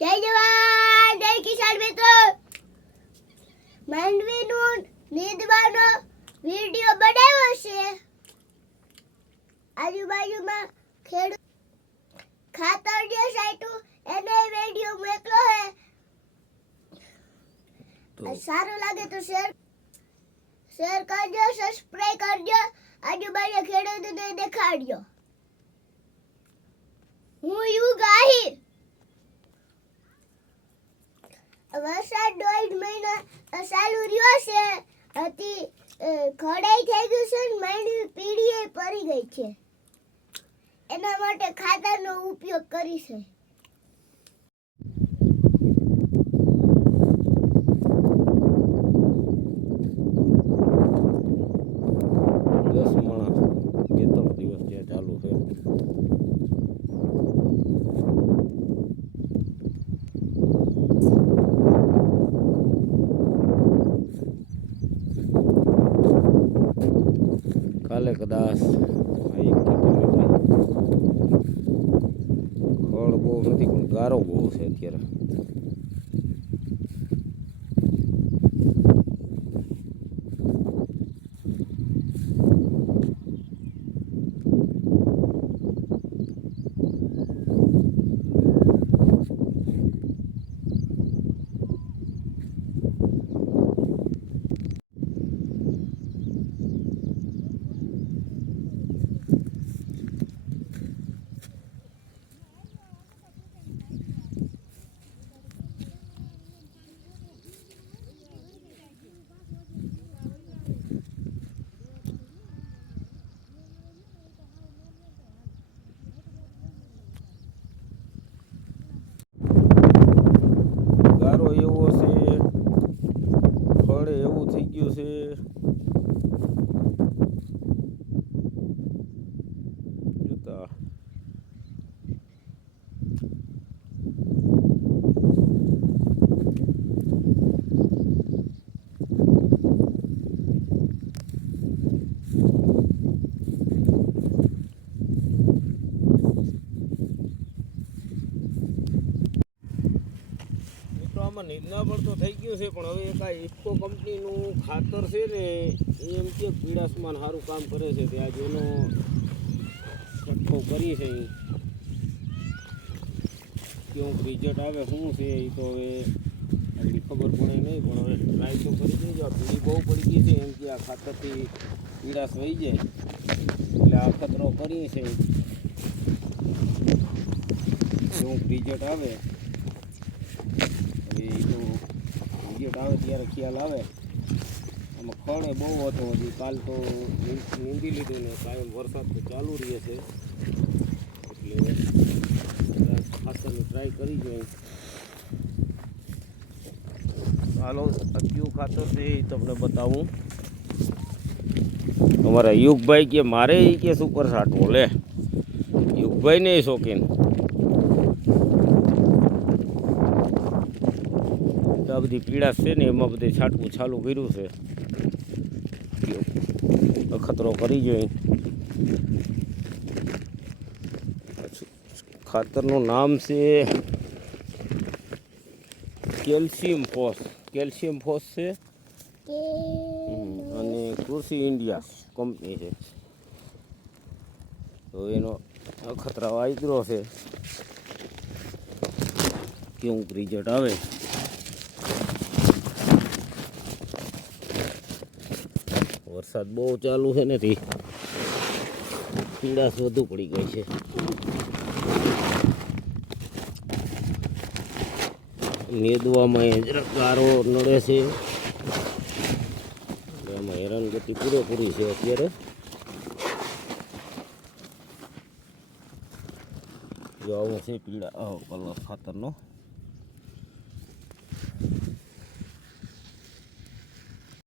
જય જવાન જય કિસાન મિત્રો માંડવીનું નીંદવાનો વિડિયો બનાવ્યો છે આજુબાજુમાં ખેડૂત ખાતર જે સાઈટું એને વિડિયો મોકલો હે સારું લાગે તો શેર કરજો સબસ્ક્રાઇબ કરજો આજુબાજુ ખેડૂતોને દેખાડજો હું યુગ આહિર વરસાદ 1.5 મહિના ચાલુ રહ્યો છે હતી ખડાઈ થઈ ગયું છે ને માંડવી પીળીએ પડી ગઈ છે એના માટે ખાતરનો ઉપયોગ કરી છે કાલે કદાચ ખડ બહુ નથી પણ ગારો બહુ છે અત્યારે એવો છે ફળ એવું થઈ ગયું છે જોતા નિંદના પણ તો થઈ ગયું છે પણ હવે એક આ ઇફકો કંપનીનું ખાતર છે ને એમ કે પીળાશમાં સારું કામ કરે છે ત્યાં જેનો છઠ્ઠો કરી છે કેવું રિઝલ્ટ આવે શું છે એ તો હવે આપણી ખબર પડે નહીં પણ હવે ટ્રાય તો કરી દેજો આ પીળી બહુ પડી ગઈ છે એમ કે આ ખાતરથી પીળાશ વહી જાય એટલે આ ખતરો કરીએ છે કેવું રિઝલ્ટ આવે આવે ત્યારે ખ્યાલ આવે આમાં ખડે બહુ હતો હજી કાલ તો નીંદી લીધું ને કાયમ વરસાદ તો ચાલુ રહે છે એટલે ખાતરની ટ્રાય કરી જોઈએ ચાલો કયું ખાતર છે એ તમને બતાવું અમારા યુગભાઈ કે મારે એ કે સુપર છાંટવો લે યુગભાઈ ને શોખીન આ બધી પીળાશ છે ને એમાં બધે છાંટવું ચાલુ કર્યું છે અખતરો કરી જોઈએ ખાતરનું નામ છે કેલ્શિયમ ફોસ છે અને કૃષિ ઇન્ડિયા કંપની છે તો એનો અખતરા વાયદરો છે કેવું રિઝલ્ટ આવે વરસાદ બહુ ચાલુ છે નથી પીળાશ વધુ પડી ગઈ છે મેદવામાં જરાક ગારો નડે છે એમાં હેરાનગતિ પૂરેપૂરી છે અત્યારે જો આવો છે પીળા કલર ખાતરનો